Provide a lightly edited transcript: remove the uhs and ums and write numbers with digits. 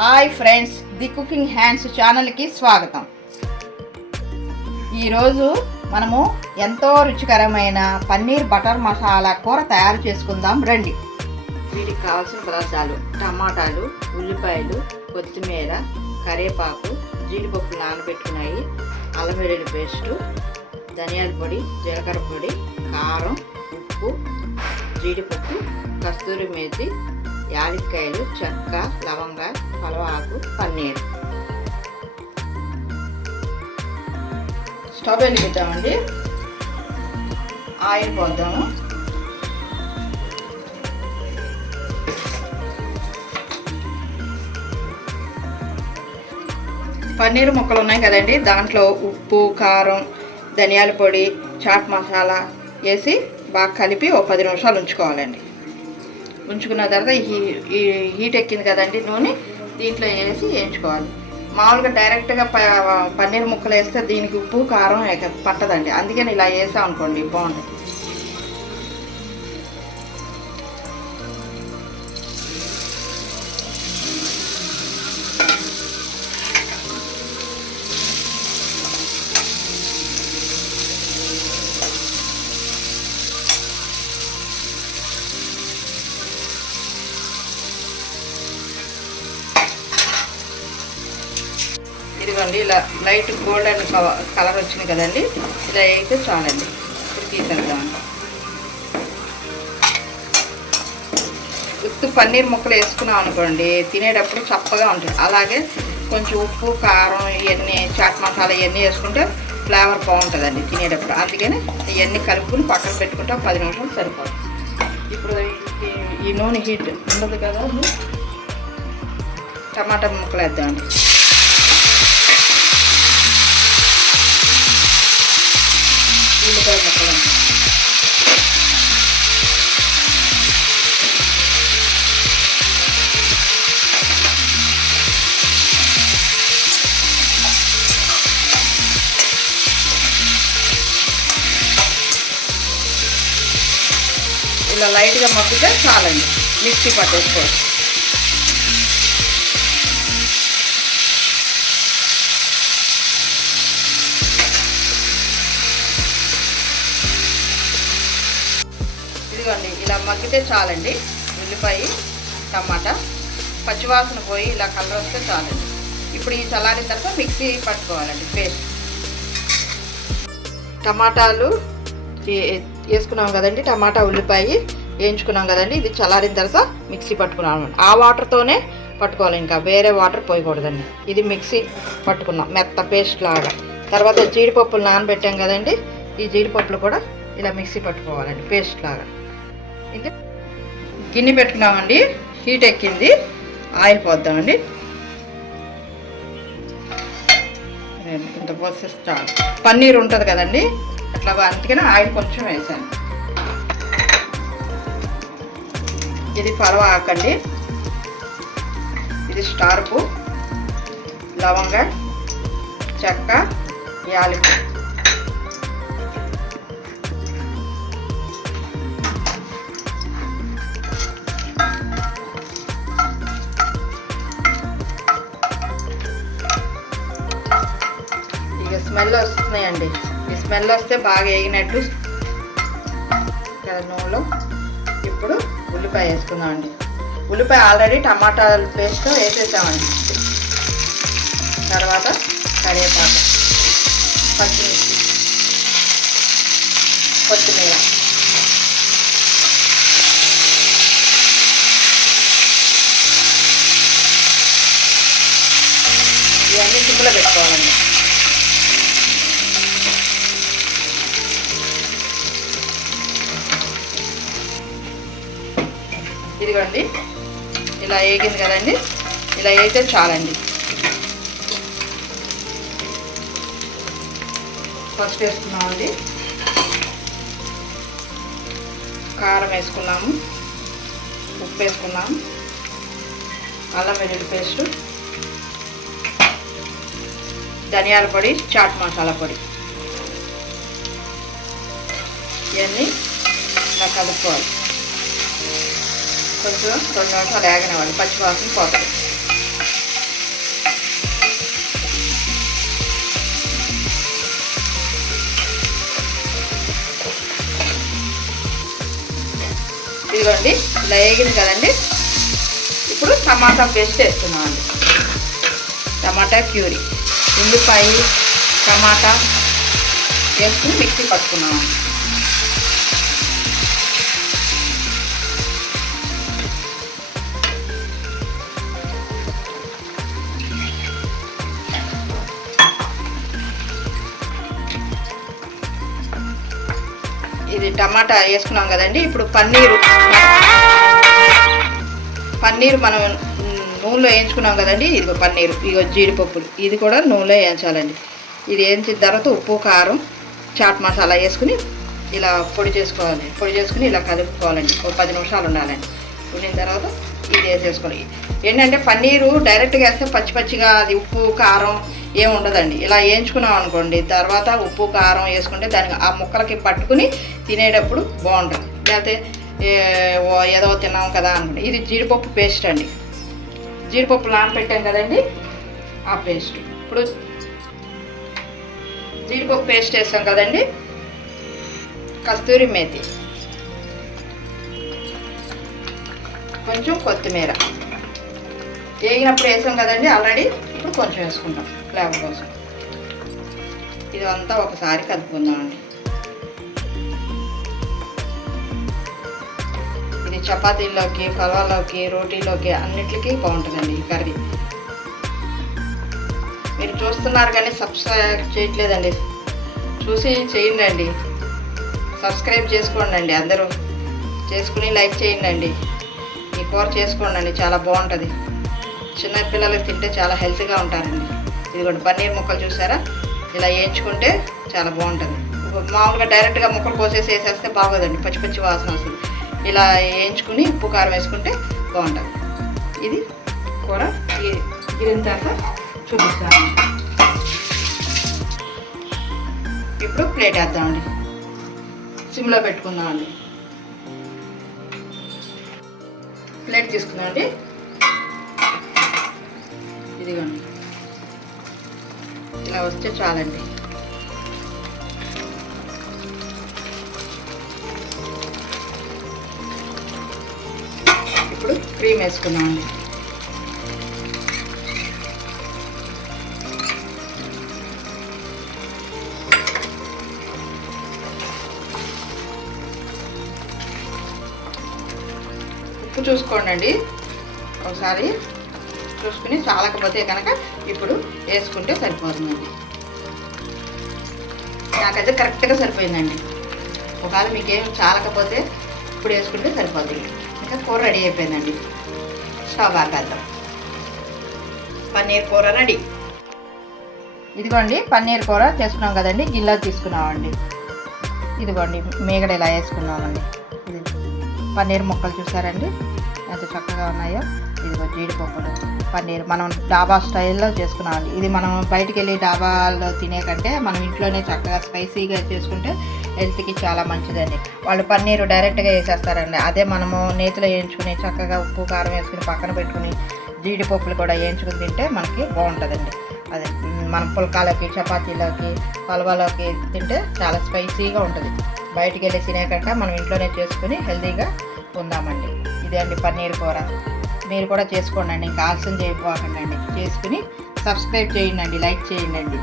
Hi friends, the cooking hands ఛానల్కి స్వాగతం. ఈరోజు మనము ఎంతో రుచికరమైన పన్నీర్ బటర్ మసాలా కూర తయారు చేసుకుందాం రండి. వీటికి కావాల్సిన పదార్థాలు: టమాటాలు, ఉల్లిపాయలు, కొత్తిమీర, కరివేపాకు, జీడిపప్పు నానబెట్టుకున్నాయి, అల్లం వెల్లుల్లి పేస్టు, ధనియాల పొడి, జీలకర్ర పొడి, కారం, ఉప్పు, జీడిపప్పు, కస్తూరి మేతి, యాలక్కాయలు, చెక్క, లవంగ, పలవాకు, పన్నీర్. స్టవ్ వెలిగిద్దామండి. ఆయిల్ పోద్దాము. పన్నీర్ ముక్కలు ఉన్నాయి కదండి, దాంట్లో ఉప్పు, కారం, ధనియాల పొడి, చాట్ మసాలా వేసి బాగా కలిపి ఒక 10 నిమిషాలు ఉంచుకోవాలండి. ఉంచుకున్న తర్వాత ఈ హీట్ ఎక్కింది కదండి నూనె, దీంట్లో వేసి వేయించుకోవాలి. మామూలుగా డైరెక్ట్గా పన్నీర్ ముక్కలు వేస్తే దీనికి ఉప్పు కారం పట్టదండి, అందుకని ఇలా వేసాం అనుకోండి బాగుంటుంది. ఇదిగోండి, ఇలా లైట్ గోల్డెన్ కలర్ వచ్చింది కదండి, ఇలా అయితే చాలండి. ఇప్పుడు తీసేద్దామండి. ఉత్తు పన్నీర్ ముక్కలు వేసుకున్నాం అనుకోండి, తినేటప్పుడు చప్పగా ఉంటుంది. అలాగే కొంచెం ఉప్పు, కారం, ఇవన్నీ చాట్ మసాలా ఇవన్నీ వేసుకుంటే ఫ్లేవర్ బాగుంటుందండి తినేటప్పుడు. అందుకని ఇవన్నీ కలుపుకుని పక్కన పెట్టుకుంటే 10 నిమిషాలు సరిపోతుంది. ఇప్పుడు ఈ నూనె హీట్ ఉండదు కదా, టమాటా ముక్కలు వేద్దామండి. ఉల్లిపాయ ముక్కలు ఇలా లైట్గా మగ్గితే చాలండి, మిక్సీ పట్టేసుకోవచ్చు. ఇదిగోండి, ఇలా మగ్గితే చాలండి. ఉల్లిపాయ, టమాటా పచ్చివాసన పోయి ఇలా కలర్ వస్తే చాలండి. ఇప్పుడు ఈ చల్లారిన తర్వాత మిక్సీ పట్టుకోవాలండి పేస్ట్. టమాటాలు వేసుకున్నాం కదండి, టమాటా ఉల్లిపాయ వేయించుకున్నాం కదండి, ఇది చల్లారిన తర్వాత మిక్సీ పట్టుకున్నాం. ఆ వాటర్తోనే పట్టుకోవాలి, ఇంకా వేరే వాటర్ పోయకూడదండి. ఇది మిక్సీ పట్టుకున్నాం మెత్త పేస్ట్ లాగా. తర్వాత జీడిపప్పులు నానబెట్టాం కదండి, ఈ జీడిపప్పులు కూడా ఇలా మిక్సీ పట్టుకోవాలండి పేస్ట్ లాగా. ఇంకా గిన్నె పెట్టుకున్నామండి, హీట్ ఎక్కింది, ఆయిల్ పోద్దామండి. ఇంత పోస్తే చాలు. పన్నీర్ ఉంటుంది కదండి అట్లా, అందుకని ఆయిల్ కొంచెం వేసాను. ఇది పలవాకండి, ఇది స్టార్పు, లవంగ, చెక్క, యాలక్కాయ. ఇక స్మెల్ వస్తున్నాయండి, ఈ స్మెల్ వస్తే బాగా వేగినట్టు నూనెలో. ఇప్పుడు ఉల్లిపాయ వేసుకుందామండి. ఉల్లిపాయ ఆల్రెడీ టమాటాల పేస్ట్ వేసేసామండి. తర్వాత కరివేపాకు, పచ్చిమిర్చి, కొత్తిమీర, ఇవన్నీ సిమ్లో పెట్టుకోవాలండి. ఇదిగోండి, ఇలా వేగింది కదండి, ఇలా వేస్తే చాలండి. ఫస్ట్ వేసుకున్నామండి, కారం వేసుకున్నాము, ఉప్పు వేసుకున్నాము, అల్లం వెల్లుల్లి పేస్టు, ధనియాల పొడి, చాట్ మసాలా పొడి, ఇవన్నీ ఇలా కలుపుకోవాలి. కొంచెం 2 నిమిషాలు వేగనివ్వాలి, పచ్చివాసన పోతుంది. ఇదిగోండి ఇలా వేగింది కదండి. ఇప్పుడు టమాటా పేస్ట్ వేస్తున్నామండి. టమాటా ప్యూరీ, ఉల్లిపాయ టమాటా వేసుకుని మిక్సీ పట్టుకున్నామండి. ఇది టమాటా వేసుకున్నాం కదండి. ఇప్పుడు పన్నీరు మనం నూనెలో వేయించుకున్నాం కదండి. ఇదిగో పన్నీరు, ఇదిగో జీడిపప్పులు, ఇది కూడా నూనెలో వేయించాలండి. ఇది వేయించిన తర్వాత ఉప్పు కారం చాట్ మసాలా వేసుకుని ఇలా పొడి చేసుకోవాలి. పొడి చేసుకుని ఇలా కలుపుకోవాలండి. ఒక 10 నిమిషాలు ఉండాలండి. ఉండిన తర్వాత ఇది వేసేసుకోవాలి. ఏంటంటే పన్నీరు డైరెక్ట్గా వేస్తే పచ్చి పచ్చిగా అది ఉప్పు కారం ఏమి ఉండదండి. ఇలా వేయించుకున్నాం అనుకోండి, తర్వాత ఉప్పు కారం వేసుకుంటే దానికి ఆ ముక్కలకి పట్టుకుని తినేటప్పుడు బాగుంటుంది. లేకపోతే ఏదో తిన్నాం కదా అనుకోండి. ఇది జీడిపప్పు పేస్ట్ అండి. జీడిపప్పు నానబెట్టాం కదండి, ఆ పేస్ట్. ఇప్పుడు జీడిపప్పు పేస్ట్ వేస్తాం కదండి. కస్తూరి మేతి, కొంచెం కొత్తిమీర వేగినప్పుడు వేసాం కదండి ఆల్రెడీ. ఇప్పుడు కొంచెం వేసుకుంటాం ఫ్లేవర్ కోసం. ఇదంతా ఒకసారి కలుపుకుందామండి. ఇది చపాతీల్లోకి, పలావ్లోకి, రోటీలోకి అన్నిటికీ బాగుంటుందండి ఈ కర్రీ. మీరు చూస్తున్నారు కానీ సబ్స్క్రైబ్ చేయట్లేదండి. చూసి చేయండి. సబ్స్క్రైబ్ చేసుకోండి. అందరూ చేసుకుని లైక్ చేయండి. ఈ కూర చేసుకోండి, చాలా బాగుంటుంది. చిన్న పిల్లలకి తింటే చాలా హెల్తీగా ఉంటారండి. ఇదిగోండి పన్నీర్ ముక్కలు చూసారా, ఇలా వేయించుకుంటే చాలా బాగుంటుంది. మామూలుగా డైరెక్ట్గా ముక్కలు కోసేసి వేసేస్తే బాగోదండి, పచ్చి పచ్చి వాసన వస్తుంది. ఇలా వేయించుకుని ఉప్పు కారం వేసుకుంటే బాగుంటుంది. ఇది కూర గిరిన తర్వాత చూపిస్తాను. ఇప్పుడు ప్లేట్ వేద్దామండి. సిమ్లో పెట్టుకుందామండి. ప్లేట్ తీసుకుందామండి. ఇదిగోండి ఇలా వస్తే చాలండి. ఇప్పుడు క్రీమ్ వేసుకుందామండి. ఉప్పు చూసుకోండి ఒకసారి, చూసుకుని చాలకపోతే కనుక ఇప్పుడు వేసుకుంటే సరిపోతుందండి. నాకైతే కరెక్ట్గా సరిపోయిందండి. ఒకవేళ మీకేం చాలకపోతే ఇప్పుడు వేసుకుంటే సరిపోతుంది. ఇంకా కూర రెడీ అయిపోయిందండి. స్టవ్ ఆపేద్దాం. పన్నీర్ కూర రెడీ. ఇదిగోండి పన్నీర్ కూర చేసుకున్నాం కదండి. గిన్నెలో తీసుకున్నామండి. ఇదిగోండి మేగడ ఇలా వేసుకున్నామండి. ఇది పన్నీర్ ముక్కలు చూసారండి ఎంత చక్కగా ఉన్నాయో. ఇదిగో జీడిపప్పులు, పన్నీర్ మనం డాబా స్టైల్లో చేసుకున్నామండి. ఇది మనం బయటికి వెళ్ళి డాబాలో తినే కంటే మనం ఇంట్లోనే చక్కగా స్పైసీగా చేసుకుంటే హెల్త్కి చాలా మంచిదండి. వాళ్ళు పన్నీరు డైరెక్ట్గా వేసేస్తారండి. అదే మనము నేతిలో వేయించుకుని చక్కగా ఉప్పు కారం వేసుకుని పక్కన పెట్టుకుని జీడిపప్పులు కూడా వేయించుకుని తింటే మనకి బాగుంటుందండి. అదే మనం పుల్కాలోకి, చపాతీలోకి, పల్వాలోకి తింటే చాలా స్పైసీగా ఉంటుంది. బయటికి వెళ్ళి తినే కంటే మనం ఇంట్లోనే చేసుకుని హెల్తీగా ఉందామండి. ఇదే అండి పన్నీర్ కూర. మీరు కూడా చేసుకోండి. ఇంకా ఆలస్యం చేయకపోకండి. చేసుకుని సబ్స్క్రైబ్ చేయండి, లైక్ చేయండి.